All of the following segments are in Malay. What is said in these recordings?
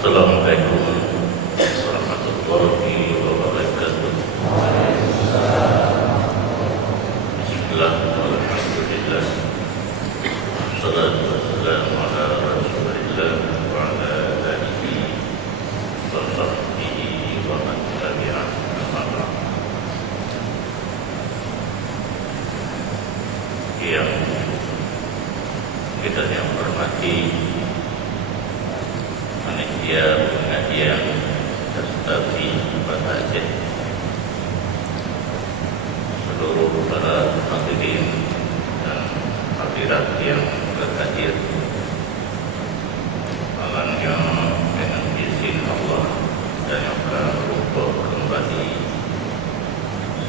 Assalamualaikum warahmatullahi wabarakatuh. Bismillah, alhamdulillah, salatu wassalamu ala rasulillah wa ala alihi wa sahbihi wa man tabi'ah. Yang kita yang hormati panitia pengajian Tastafi Bapak Aceh, seluruh para hadirin dan hadirat yang berhadir, malamnya dengan izin Allah dan yang akan rumput kembali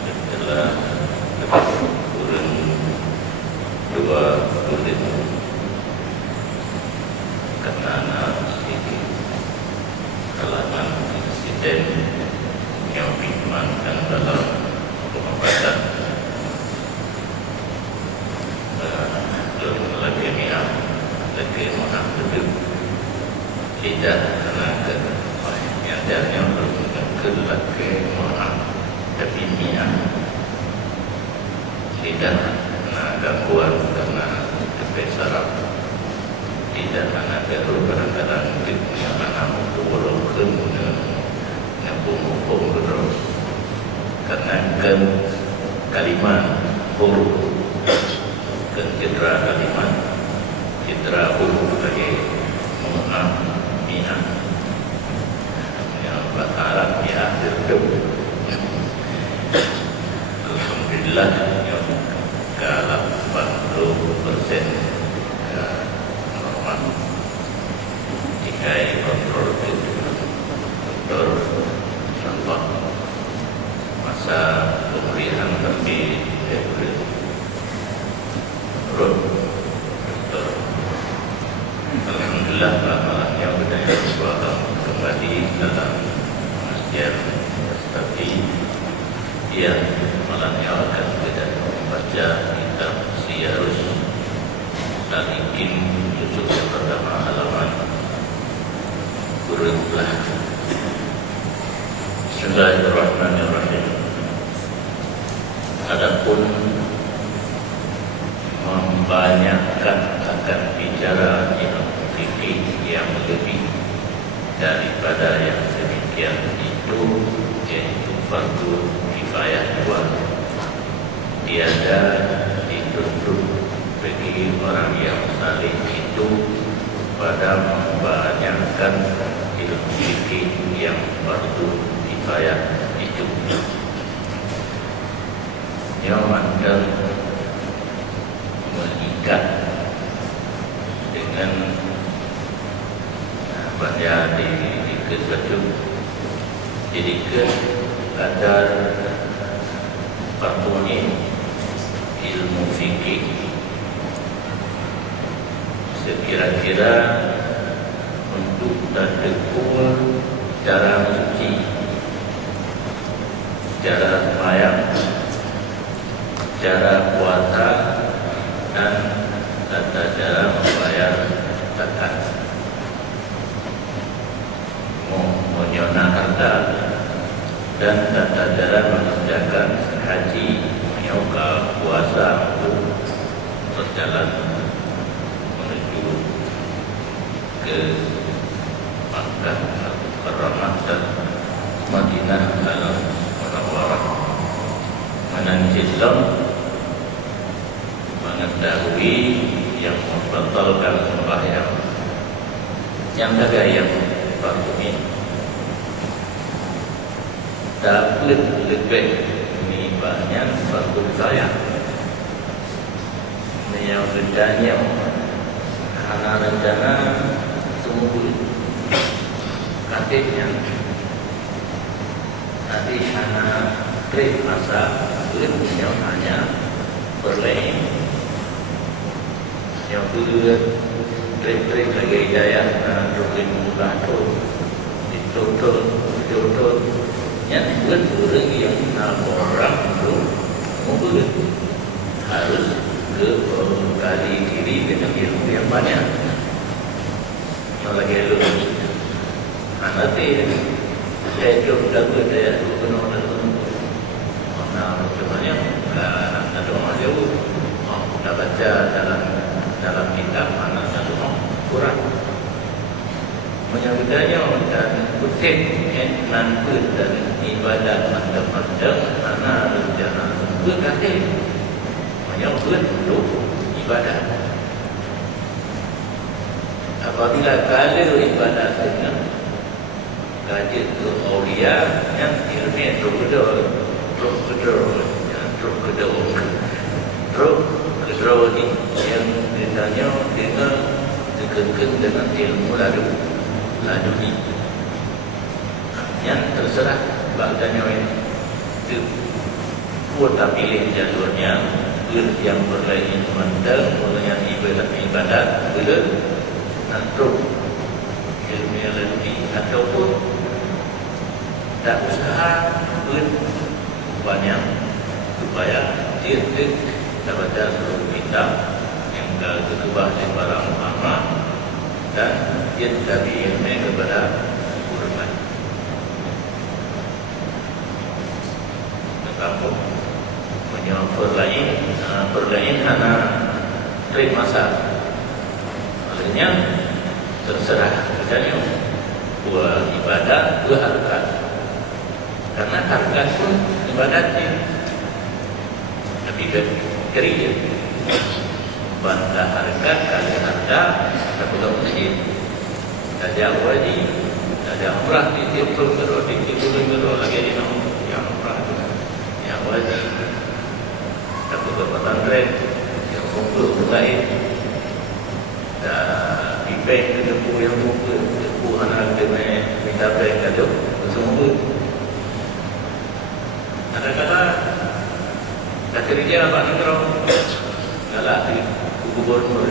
setelah turun 2 bulan karena sedikit kalangan insiden yang diimankan dalam pengobatan leukemia hidup tidak tenaga nyatanya leukemia tidak kena gangguan karena kebesaran, tidak ada kadang-kadang yang mana untuk walaupun nyambung-nyambung terus karena kalimat huruf dan cedera kalimat, cedera huruf lagi mi'ah yang bahasa Arab ya hidup. Alhamdulillah yang ke 80% jika kontrol dokter contoh masa pemulihan tapi turun dokter. Alhamdulillah malamnya budaya suara kembali dalam masjid tapi ia malamnya akan kita membaca kitab Siyarus Salikin Yusuf yang pertama halaman Kurutlah. Bismillahirrahmanirrahim. Adapun membanyakkan akan bicara ilmu fikih yang lebih daripada yang demikian itu yaitu fardu kifayah dua. Tiada dituntut bagi orang yang saling itu pada membanyakkan ilmu fikih yang fardu kifayah itu. Yang anda mengikat dengan banyak diketutup jadikan kadar fardu ilmu fikih sekira-kira untuk tadekul cara suci, cara sembahyang, cara puasa dan tata cara membayar zakat, menyona harta dan tata cara mengerjakan haji, menyoga puasa untuk berjalan ke Makkah Al-Mukarramah dan Madinah Al-Munawwarah. Mana Islam mengetahui yang membatalkan sembahyang yang ada yang fardu ini dapat lebih banyak fardu kifayah yang bedanya karena rencana tunggu katanya nanti sana trik masa ilmunya hanya berlain yang kedua trik-trik lagi jaya rukin mudah ditutup yang buat orang yang orang itu mungkin harus ke kali diri dengan ilmu yang banyak. Lagi lu nanti saya coba dia penuh dan penuh. Mana macamnya nak ada orang jauh, dah baca dalam kitab mana satu Quran. Menyebutnya dan kutip nanti dan ibadat macam-macam mana rencana berkati menyebut untuk ibadat. Apabila kalau ibadat dengan kaji ke awliya yang ilmiah terus kedua ni yang ditanya dengan dikenakan dengan ilmu laduni yang terserah baganya itu kita pilih jalurnya yang berlainan mentang yang ibadat bila nanti ilmiah laduni ataupun tak usaha pun banyak supaya dia dapat seluruh kitab yang terkebah di para ulama dan dia tetapi ilmu kepada ulama. Kampung menyokong perlain hana trik masa. Maksudnya terserah misalnya buat ibadat, buat harkat. Karena harkat pun ibadatnya. Tapi kerja bantah harkat kali harta tak boleh masjid. Tak ada wajib, tak ada umrah di tiap bulan di tiap bulan lagi di nama yang umrah itu. Yang wajib tak boleh pesantren yang kumpul lain. Dan pipet kedepu yang kumpul kedepu anak dengan minta bank kado semua. Ada kata tak kerja apa ni kalau galak di gubernur,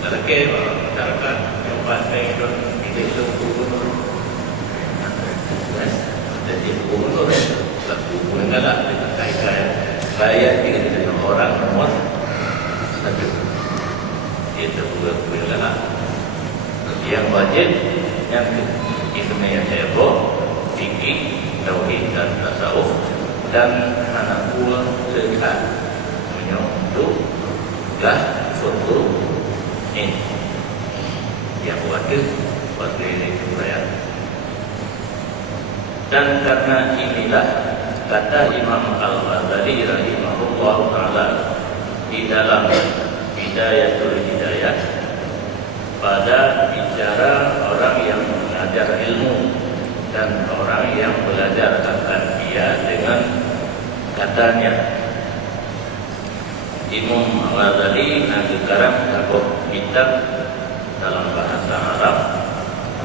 galak ke masyarakat yang pandai itu itu gubernur, jadi gubernur tak gubernur galak dengan kaya bayar dengan orang nomor satu, itu gubernur galak. Yang wajib yang itu yang saya bawa fikih, tauhid dan tasawuf dan anak buah sehat menyontoh lah foto ini yang wadah ini riwayat. Dan karena inilah kata Imam Al-Ghazali rahimahullah taala di dalam Bidayatul Hidayah pada bicara orang yang mengajar ilmu dan orang yang belajar akan dia dengan katanya Imam Al-Ghazali sekarang dapat kitab dalam bahasa Arab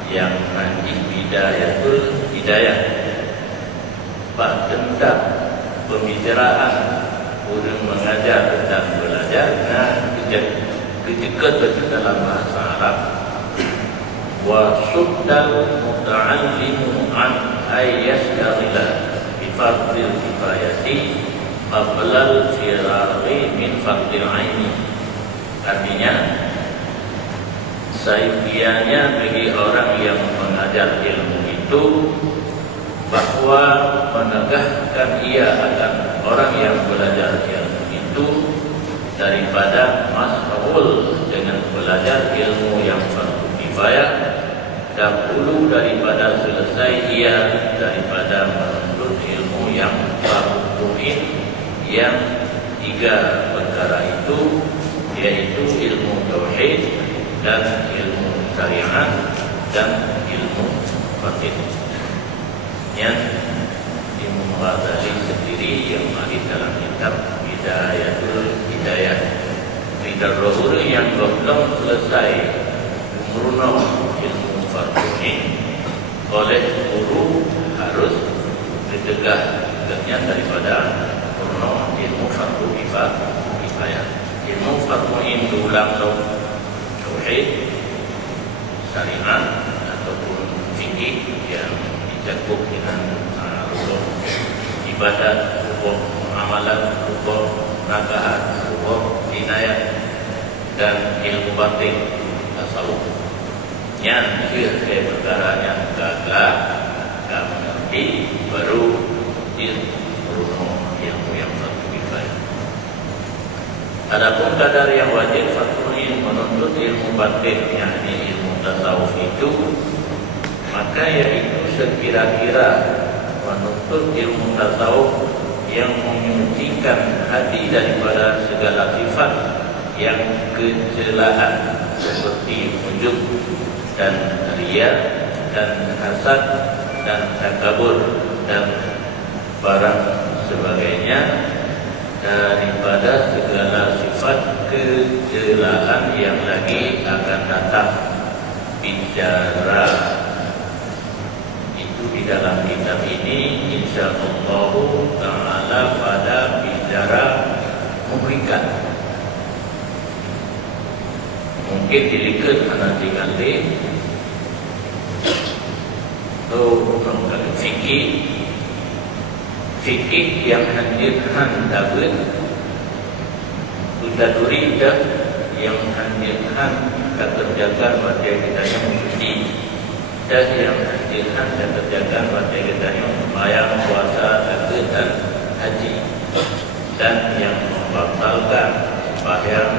yang nanti Bidayatul Hidayah bab tentang pembicaraan orang mengajar dan belajar ketika dalam bahasa Arab wa suddal muta'allimu an ayyashtagila bi fardil kifayati qablal firari min fardil aini. Artinya sayangnya bagi orang yang mengajar ilmu itu bahwa menegakkan ia akan orang yang belajar ilmu itu daripada mas'ul dengan belajar ilmu yang fardu kifayah dahulu daripada selesai ia daripada menuntut ilmu yang fardu ain yang tiga perkara itu yaitu ilmu tauhid dan ilmu syariat dan ilmu batin. Yang Imam Ghazali sendiri yang ada dalam kitab Bidayatul Hidayah tidak rohur yang belum selesai umurna ilmu fardu'in oleh guru harus ditegakkannya daripada umurna ilmu fardu kifayah. Ilmu fardu'in diulang tauhid, syariat ataupun fikih yang dicakup dengan rukun ibadat, rukun amalan, rukun nakahat, rukun inayat dan ilmu batin tasawuf. Yang kira perkara yang gagah tak mengerti baru ilmu yang satu kifayah. Adapun kadar yang wajib fatruhin menuntut ilmu batin, yakni ilmu tasawuf itu, maka yaitu sekira-kira menuntut ilmu tasawuf yang menyucikan hati daripada segala sifat yang kecelaan seperti ujub dan riya dan hasad dan takabur dan barang sebagainya daripada segala sifat kecelaan yang lagi akan datang. Bicara itu di dalam kitab ini insyaallah ta'ala pada bicara muhrikat. Mungkin dilihat nanti fikih yang hadirkan David sudah duri yang hadirkan keterjagaan wajah kita yang suci dan yang hadirkan keterjagaan wajah kita yang sembahyang, puasa, zakat dan haji, dan yang membatalkan sembahyang,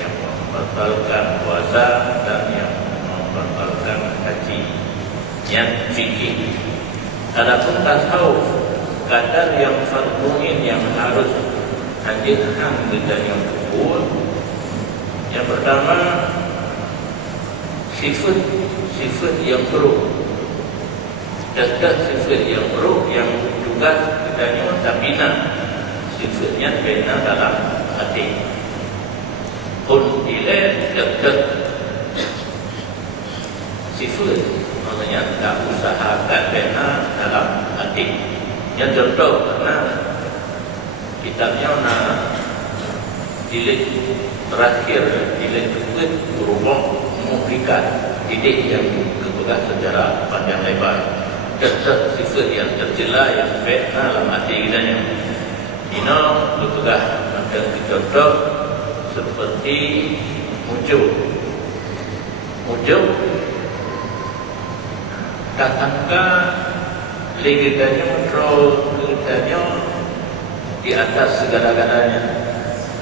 yang membatalkan puasa dan yang membatalkan haji. Yang fikih. Adapun tasawuf, kadar yang farduin yang harus hadirkan kita yang kubur. Yang pertama, sifat yang buruk. Dasar sifat yang buruk yang tugas kita tak bina. Sifatnya bina dalam hati. Pun ilai dekat sifat, maknanya tak usahakan bina dalam hati. Yang contoh, karena kitabnya jilid terakhir, jilid kedua berubah muhrikat, didik yang kepegang secara panjang lebar. Dasar sifat yang tercela yang baik dalam hati kita yang ini berpegang macam contoh seperti ujub katangka legitanya kontrol kitanya di atas segala-galanya,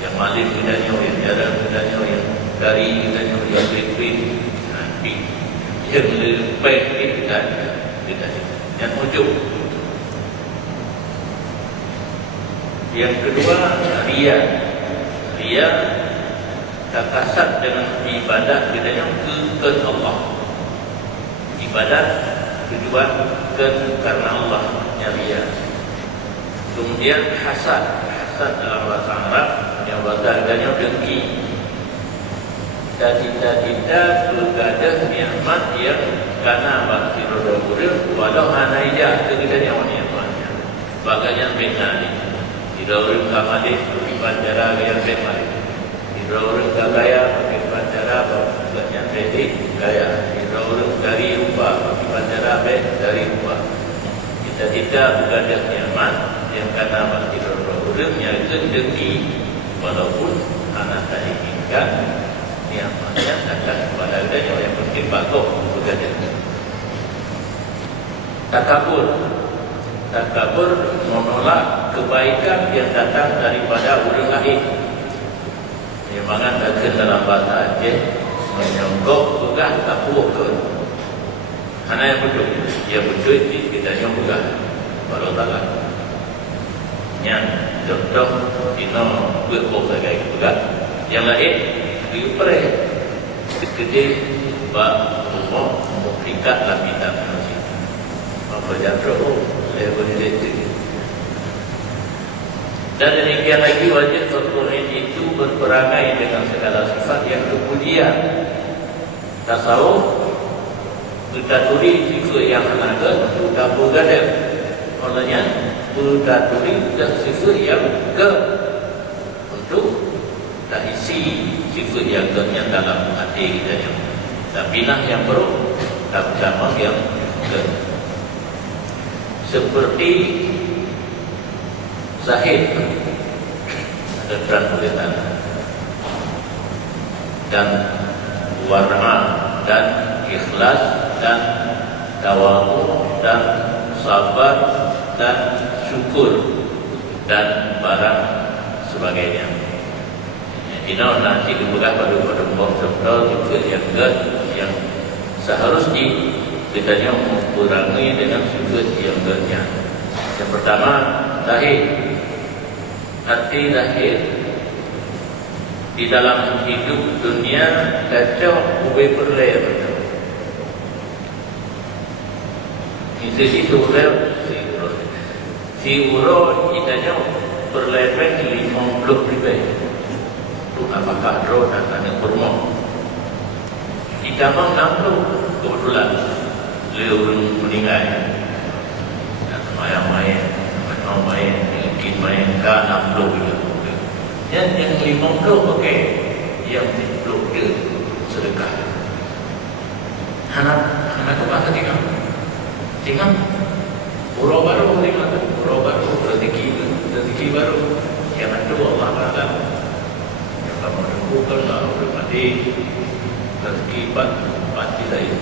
yang malim kitanya, yang jarang kitanya, yang dari kitanya, yang berikut nanti yang lebih baik kita yang ujub. Yang kedua, ria takasat dengan ibadat kita yang ke Allah, ibadat tujuan karena Allah, ria. Kemudian hasad dalam bahasa Arab yang bahasa Arabnya dengki. Cita-cita bergadah nikmat yang karena bakti roda kurir walau hanaijah segedanya wanita. Bagainya bina ni. Tidak orang kamali berbicara gaya bina. Tidak orang gaya berbicara bagainya bedi gaya. Tidak orang dari rupa berbicara dari rupa. Cita-cita bergadah nikmat yang karena bakti roda kurirnya itu dengki walaupun anak tak inginkan. Yang banyak akan kepada adanya yang penting bagus bekerja. Takabur menolak kebaikan yang datang daripada orang lain. Memang dalam bahasa Aceh menyonggok begah takut ke. Mana yang betul? Yang betul kita yang begah baru tahu. Yang contoh kita berkok sebagai begah. Yang lain diurai gede bak umum muhrikat lapisan manusia apa jadroh level itu. Dan demikian lagi wajib fatruhin itu berperangai dengan segala sifat yang kemudian tasawuf berdaturi sifat yang ada sudah bergadar olehnya berdaturi dan sifat yang untuk tak isi sifat yang ternyata dalam hati kita yang tak binah yang perlu tak bersama yang seperti zahid ada transkulitan dan warna dan ikhlas dan tawadhu dan sabar dan syukur dan barang sebagainya. Ina nanti dibuka pada betul juga yang seharusnya kita mengurangi dengan sifat yang lainnya. Yang pertama, zahid. Arti zahid di dalam hidup dunia kacau ubay perlay betul. Ini si uro kitanya perlay 50 ribu. Apakah roh dan tanya kurma kita mengambil kebetulan beliau meninggal dan main-main mungkin main kan 60 yang 50 okey yang 10 dia sedekah anak tu bahasa tinggal pura baru rezeki baru yang itu Allah Ta'ala kamu bukan lah bermati rezeki pasti lain.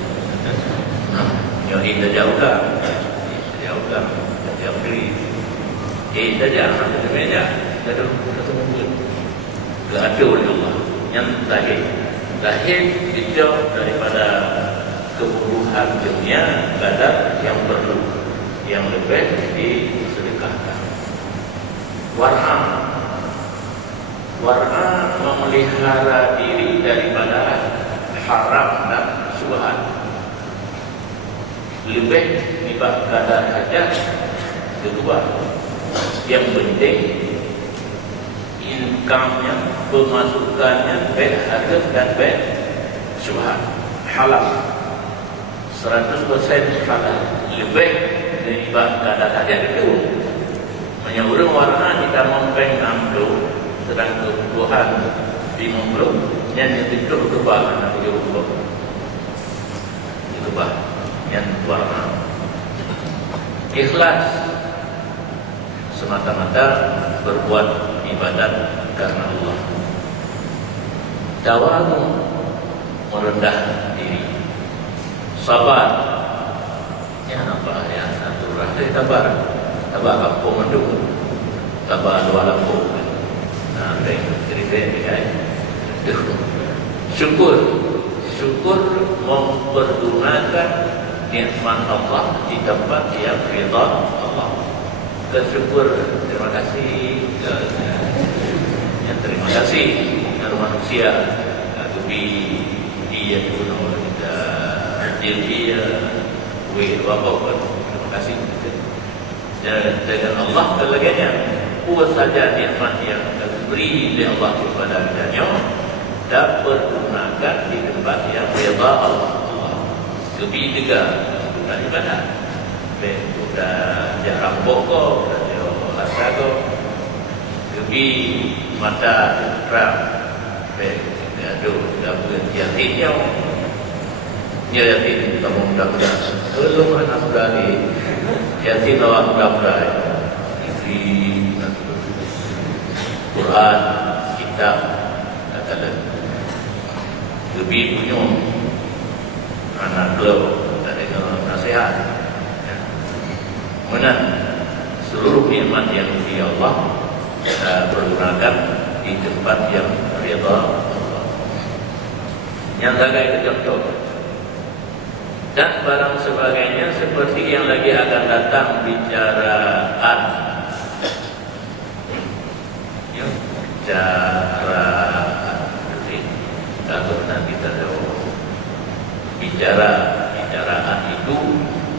Yang kita jauh dah, jauh diri. Kita jangan ada meja, ada semua. Ada oleh Allah yang lahir dijauh daripada keburukan dunia, kadar yang perlu, yang lebih disedekahkan. Warna memelihara diri daripada haram dan syubhat. Lebih nibah kadar hajat. Kedua, yang penting income-nya, pemasukannya baik harga dan baik syubhat. Halal 100% halal. Lebih nibah kadar hajat itu. Menyuruh warna kita mempeng 60 sedang kebutuhan 50 yang itu berubah anak berubah yang warna ikhlas semata-mata berbuat ibadat karena Allah. Tawadhu merendah diri. Sabar yang apa yang satu rasa sabar kampung mendung sabar dua lampu. Syukur mempergunakan nikmat Allah di tempat yang ridha Allah. Bersyukur, terima kasih terima kasih kepada manusia tapi dia guna kita dia wabah terima kasih dengan Allah kelaganya buat saja nikmat yang beri oleh Allah kepada kita dapat gunakan di tempat yang ridha Allah. Lebih juga bukan ibadah. Sudah jarang pokok, sudah jarang olahraga. Lebih mata terang. Aduh, sudah berhenti-hentinya. Dia yakin kamu mudah-mudahan belum anak muda ni yakin awak mudah-mudahan Quran, kitab, katakan lebih punya anak beliau dan dengan nasihat. Mana seluruh nikmat yang di Allah kita pergunakan di tempat yang ridha Allah. Yang sebagai contoh dan barang sebagainya seperti yang lagi akan datang bicaraan. Kalau nanti kita bicaraan itu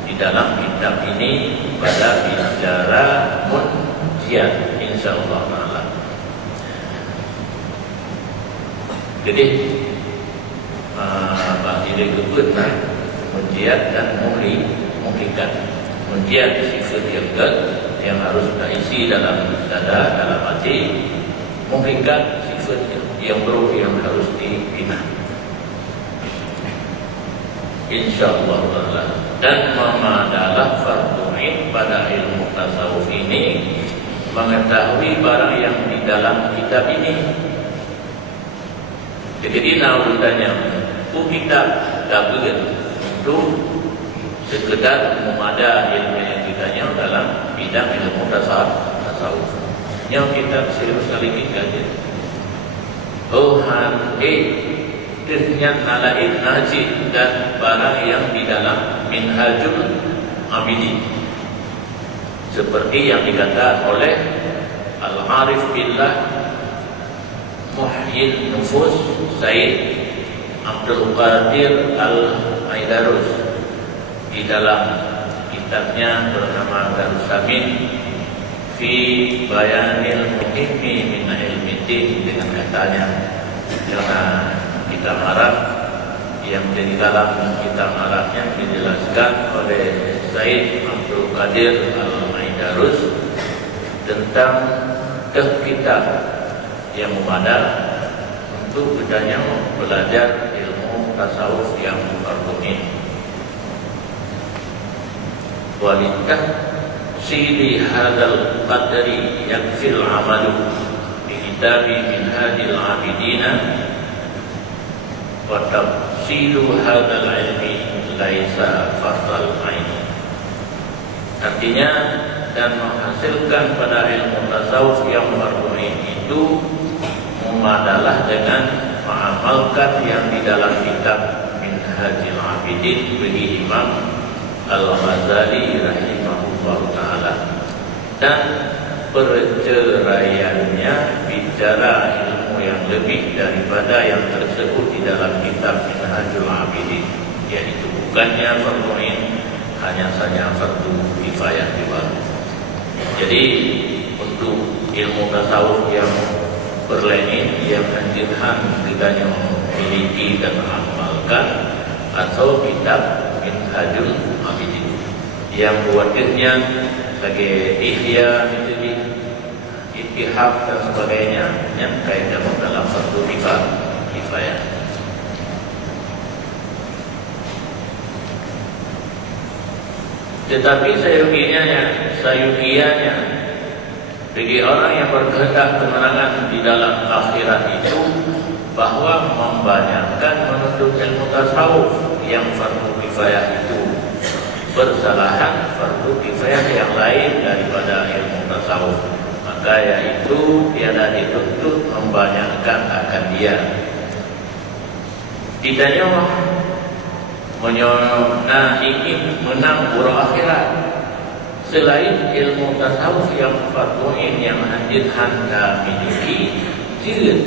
di dalam kitab ini pada bicara munjiat insyaallah taala. Jadi bagi disebut munjiat dan muhlikat. Munjiat sifat yang harus kita isi dalam dada, dalam hati. Muhlikat sifat yang buruk yang harus dibina. InsyaAllah dan memadalah fardu ain pada ilmu tasawuf ini mengetahui barang yang di dalam kitab ini. Jadi nak bertanya, kitab dapat untuk sekedar memada ilmu yang ditanya dalam bidang ilmu tasawuf. Yang kita serius kali ini kaji. Dengan nalain najib dan barang yang di dalam Minhajul Abidin, seperti yang dikatakan oleh Al-Arif Billah Muhyin Nufus Said Abdul Qadir Al-Aidarus di dalam kitabnya bernama Darussamin fi Bayanil Muhimmi min Ilmiddin, dengan katanya karena kitab Arab yang di dalam kitab Arabnya dijelaskan oleh Said Abdul Qadir Al-Aidarus tentang kitab yang memadai untuk bedanya belajar ilmu tasawuf yang fardu'in. Walintah sili hadal qadri yakfil amalu bi kitabi Minhajil Abidina wa tafsilu hadal ilmi laisa fardal ain. Artinya, dan menghasilkan pada ilmu tasawuf yang fardu'in itu memadalah dengan mengamalkan yang di dalam kitab Minhajil Abidin bagi Imam Al-Ghazali rahimahullah ta'ala, dan perceraiannya bicara ilmu yang lebih daripada yang tersebut di dalam kitab Minhajul Abidin, yaitu bukannya fardu'in, hanya saja fardu kifayah juga. Jadi untuk ilmu tasawuf yang berlain yang anjurkan kita memiliki dan mengamalkan, atau kitab Minhajul Abidin yang buatnya sebagai ihya, ittihaf dan sebagainya yang kaitan dalam fardu kifayah. Tetapi sayukianya bagi orang yang berkehendak kemenangan di dalam akhirat itu, bahwa membanyakkan menuntut ilmu tasawuf yang fardu kifayah itu bersalahan fardu kifayah yang lain daripada ilmu tasawuf, maka yaitu tiada dituntut membanyakkan akan dia. Tidaknya ingin menang buruk akhirat selain ilmu tasawuf yang fardu'in yang anjir handa miliki, tidak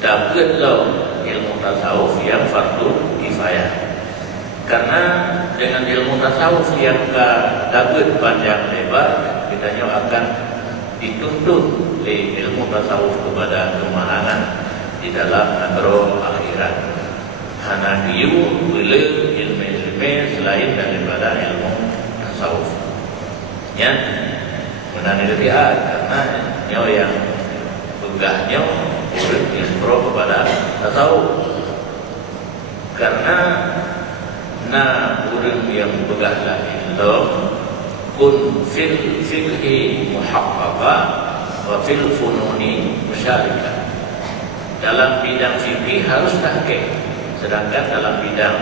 dapatlah ilmu tasawuf yang fardu kifayah. Karena dengan ilmu tasawuf yang dapat panjang lebar, kita akan dituntut oleh ilmu tasawuf kepada kemenangan di dalam negara akhirat. Hana diu boleh ilmu-ilmu selain daripada ilmu tasawuf. Ya, menang dilihat karena yang pegahnya urut yang pro kepada tasawuf. Karena urut yang pegahlah itu kun fil fikhi muhaqqaqa wa fil fununi musyarikah. Dalam bidang fikih harus tahqiq, sedangkan dalam bidang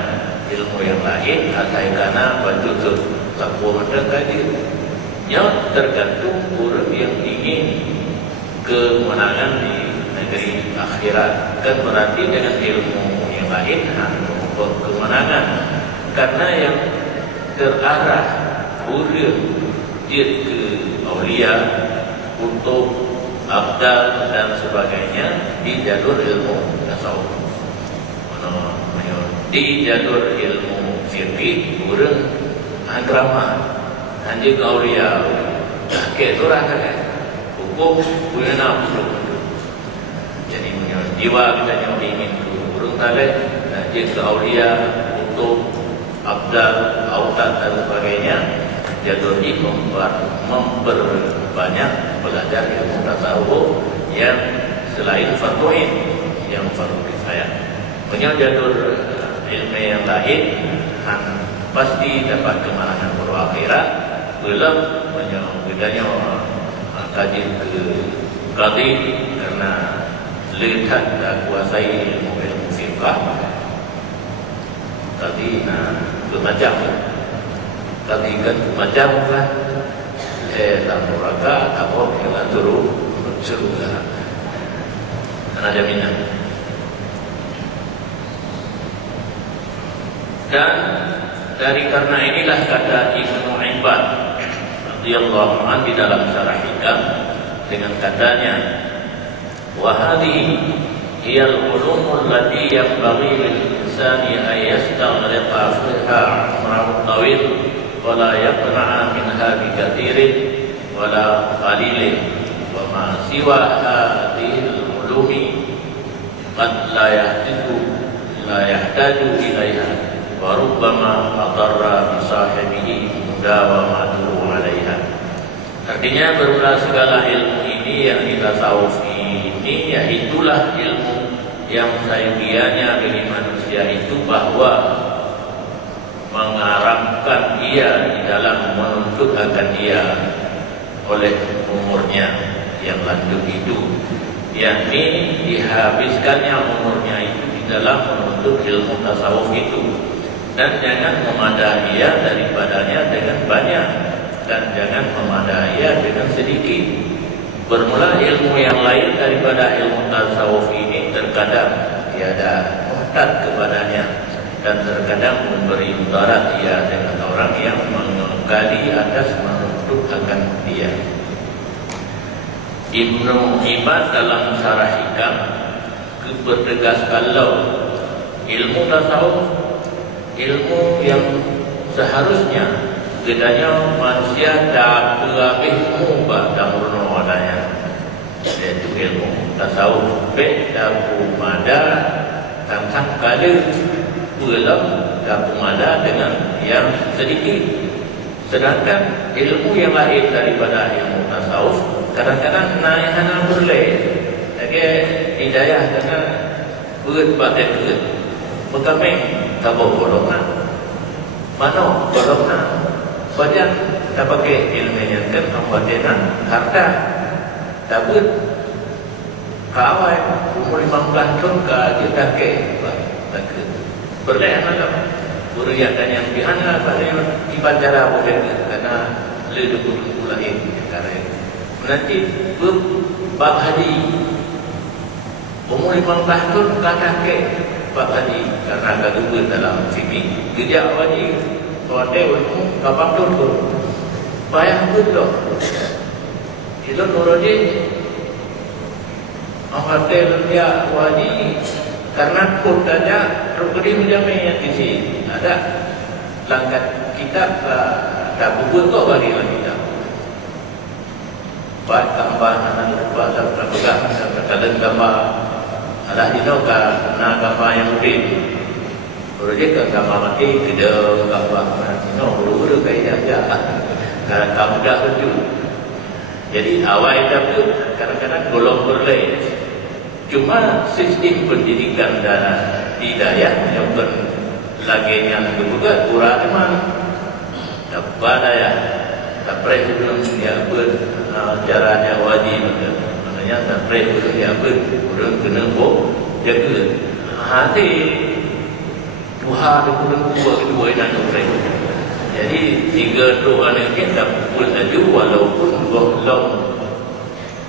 ilmu yang lain ataikana wajud takwa mendekati. Yang tergantung orang yang ingin kemenangan di negeri akhirat, kan berarti dengan ilmu yang lain untuk kemenangan. Karena yang terarah orang dia ke aulia untuk abdal dan sebagainya di jalur ilmu tasawuf. Di jalur ilmu fikih orang agama hanya ke aulia, ke surah kan, hukum punya nafsu. Jadi jiwa kita yang ingin turun tali, dia ke aulia untuk abdal, autat dan sebagainya. Jalur ini memperbanyak belajar ilmu tasawuf yang selain fardu'in, yang fardu kifayah. Punya jalur ilmu yang lain, pasti dapat kemenangan pada akhirat. Belum bedanya kaji ke qadi karena lihat dan kuasai ilmu fiqh. tadi bermacam. Tadi kan macam lah. Tak neraka, apa yang suruh surga. Karena jaminan. Dan dari karena inilah kata Ibnu Ibad radhiyallahu anhu di dalam Syarah Hikam dengan katanya, wa hadhihi hiya al-ulum allati yanbaghi lil-insani an yastaghriqa fiha umrahu tawil wa la yaqna'a minha bi kathirin wa la qalilin wa ma siwa hadhihi al-ulumi qad la yahtaju ilaiha wa rubbama adarra bi sahibihi mudawamatuhu 'alaiha. Artinya bermula segala ilmu ini yang tasawuf ini, yaitulah ilmu yang sayudianya bagi manusia itu bahwa mengarahkan ia di dalam menuntut akan ia oleh umurnya yang lanjut itu, yakni dihabiskannya umurnya itu di dalam menuntut ilmu tasawuf itu, dan jangan memadai ia daripadanya dengan banyak dan jangan memadai ia dengan sedikit. Bermula ilmu yang lain daripada ilmu tasawuf ini terkadang tiada muhtaat kepadanya dan terkadang memberi mudarat ia dengan orang yang menggali atas menuntut akan dia. Ibnu Ibad dalam Syarah Hikam bertegas kalau ilmu tasawuf, ilmu yang seharusnya bedanya manusia tak lebih mubah dan murno adanya, yaitu ilmu tasawuf beda kumada tentang kali belum kumada dengan yang sedikit. Sedangkan ilmu yang lain daripada ilmu tasawuf kadang-kadang naik hana boleh lagi hidayah dengan berat batin berat berkaming tabur golongan mana golongan banyak tak pakai ilmu yang kan membatinan harta tabut kawai umur 15 tahun kita ke berleh malam beriakan yang dihana pada ibadah boleh karena leduk lain perkara itu nanti bab haji umur 15 tahun kata ke bab haji karena agak dua dalam fikih kerja wajib hotel ilmu kapal tu bayar betul itu nurudi hotel dia wajib karena kodanya rukri menjamin yang di sini ada langkah kitab tak buku tu bagi lagi kita buat gambar anak lupa sampai pegang sampai kalian gambar ada di tahu kan gambar yang mungkin projek ke gambar mati tidak gambar no buru-buru kayak aja karena kamu dah setuju. Jadi awal itu kadang-kadang golong berlain. Cuma sistem pendidikan dan hidayah yang berlagenya juga kurang teman. Dapat ya, dapat belum dia caranya wajib. Maknanya dapat belum dia belum kena jaga hati. Tuhan itu kedua dan dapat. Jadi tiga doa ini tak pukul saja walaupun belum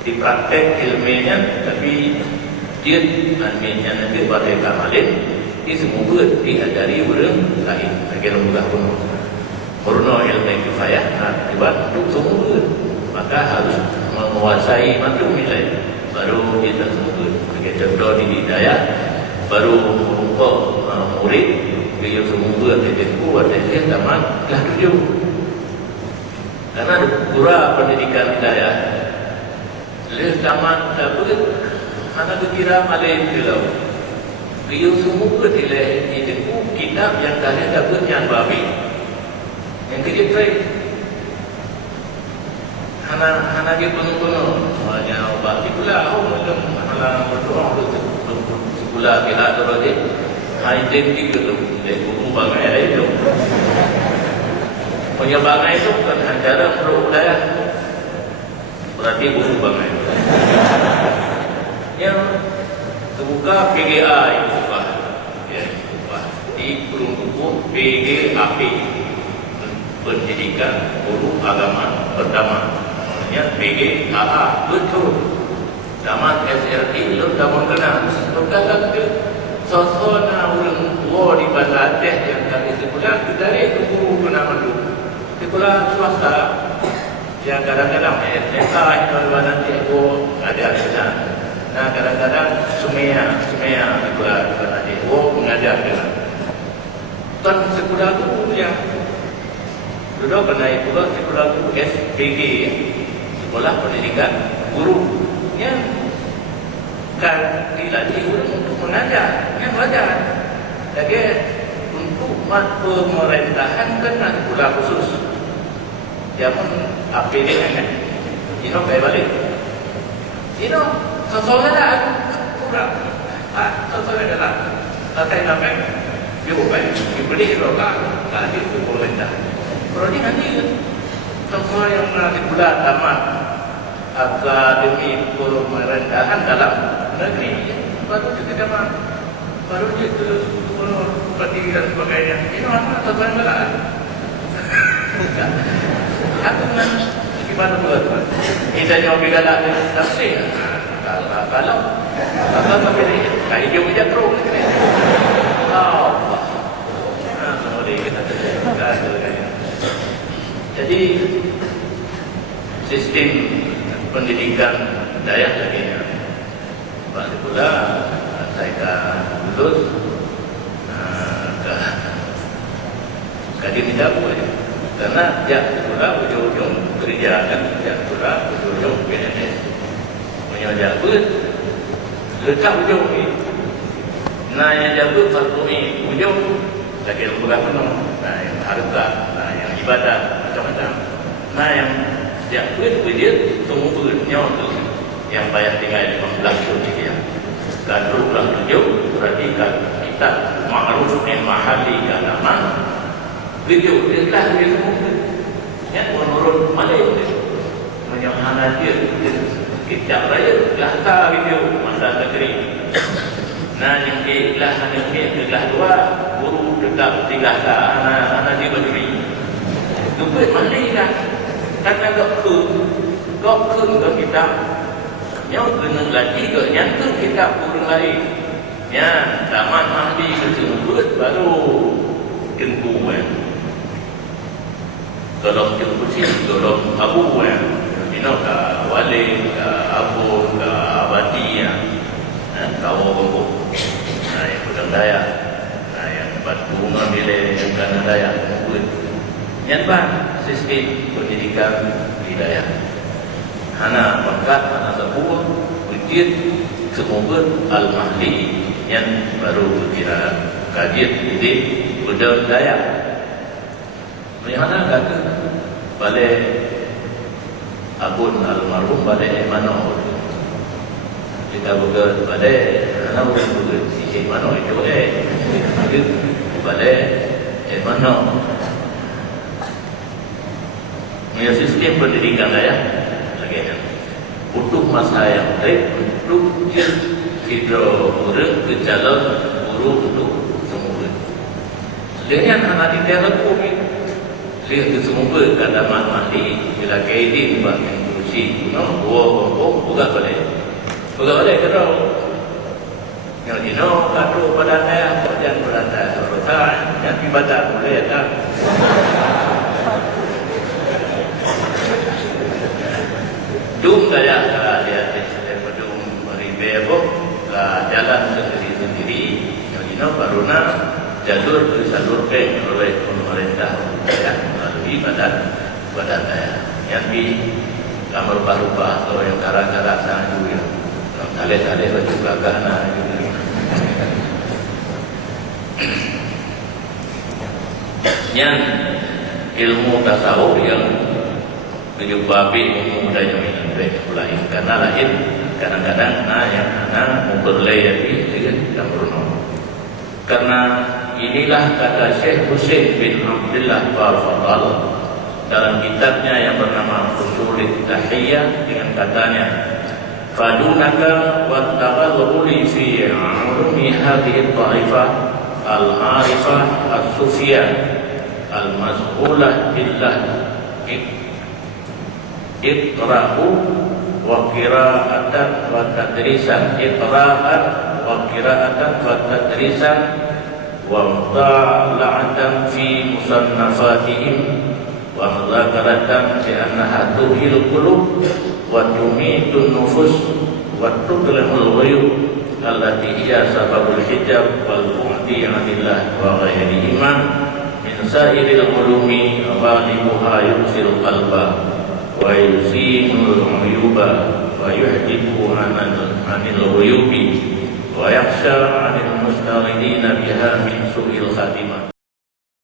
dipraktek ilmiahnya, tapi dia ilmiahnya nanti pada kamalin ini semoga dihadari orang lain. Agar mudah pun karena ilmu kifayah akibat untuk semua maka harus menguasai mantu nilai baru kita semua. Sebagai contoh di hidayah baru untuk murid dia semua tertentu ada dia tamat dah tujuh karena kurang pendidikan hidayah dia tamat dapat mana kira malai bilau dia semua dia tertentu kitab yang kalian dapat yang babi yang kedua hana dia penuh-penuh hanya obat pula malah berdoa sebulan pihak terjadi identik itu buku bangai itu punya bangai itu bukan antara perlu budaya berarti buku bangai yang terbuka PGA itu buka ya, di kurung buku PGAP, Pendidikan Guru Agama Pertama. Maksudnya PGAA, betul. Tamat SLT, lu tak mau kenal. Berkata ke sosona orang tua di Bandar Aceh yang kami sekolah, kita dari guru kenapa dulu. Sekolah swasta yang kadang-kadang SMK itu nanti ada sana. Nah kadang-kadang Sumia sekolah nanti mengajar dengan. Kan sekolah tu yang duduk kena pula sekolah tu SPG, Sekolah Pendidikan Guru. Yang kan dilatih untuk mengajar, yang belajar. Jadi untuk pemerintahan kena sekolah khusus. Jangan APD kan? Ini kayak balik. Ini sesuatu ada kurang. Sesuatu ada. Tapi apa? Dia bukan. Diberi roka, tadi itu pemerintah. Kalau ini nanti sesuatu yang nanti bulan tamat. Akademi pemerintahan dalam negeri baru kita dapat baru itu seperti dan sebagainya. Ini mana tuan belah? Aku dengan gimana tuan? Kita yang bela nafsi. Kalau apa beli? Kayak dia punya terus. Jadi sistem pendidikan daya lagi balik pula saya lulus ke tidak boleh karena jak pula ujung-ujung kerja kan jak pula ujung-ujung PNS punya jabut letak ujung ni nah yang jabut satu ni ujung lagi lembaga penuh nah yang harga nah yang ibadah macam-macam nah yang yang dia tunggunya tu yang bayar tinggal 15 tahun dia. Kalau 27 berarti kita ma'ruf dan mahali agama. Video dia lah dia semua. Yang menurut Malaysia menyahana dia kita raya kata video masa negeri. Nah yang kelas hanya kelas 2 guru dekat 3 anak dia berdiri. Itu pun Malaysia. Karena gok ke kita yang kena lagi ke yang ke kita kurang lain ya tamat mahdi kesemput baru jengku tolong jengku sini tolong abu you know ka wali ka abu ka abadi kawo bangku yang pedang daya yang buat bunga bila yang kena daya nyatban sistem pendidikan hidayah. Hana bakat, hana sebuah ujian semoga al-mahli yang baru berkira kajian ini berdaya. Hana kata balik abun almarhum balik emano. Kita berkata balik hana berkata si emano itu balik emano. Punya sistem pendidikan saya lagi butuh masa yang baik untuk kita orang ke calon guru untuk semua. Dengan anak kita lakukan, lihat semua kata mahli bila kaidin buat kursi, bukan boleh kerana yang dino kado pada saya jangan berada seorang yang ibadah boleh tak. Dum daya dia pedum ribebo jalan sendiri yang dino baruna jalur disalurkan oleh pemerintah ya melalui badan daya yang di kamar barupa atau yang cara-cara sana juga tali-tali baju gagana yang ilmu tasawuf yang menjumpai ilmu budaya minat lain karena lain kadang-kadang yang anak memperlayani dengan kamruno karena inilah kata Syekh Husain bin Abdullah Al-Fadal dalam kitabnya yang bernama Ushul Tahiyyah dengan katanya fadunaka wa taqalluli fi ulumi hadhihi al-ta'ifah al-arifah as-sufiyah al-mazhulah billah iqra'u wa qira'atan wa tadrisan iqra'an wa qira'atan wa tadrisan wa muta'la'atan fi musannafatihim wa mudzakaratan bi annaha tuhil qulub wa tumitun nufus wa tuqlihul ghuyub allati hiya sababul hijab wal bu'di 'anillah wa ghairihima min sa'iril ulumi ghalibuha yusil qalba wa yusimul uyuba wa yuhdibu 'anil ghuyubi wa yakhsha 'anil mustaghidina biha min su'il khatimah.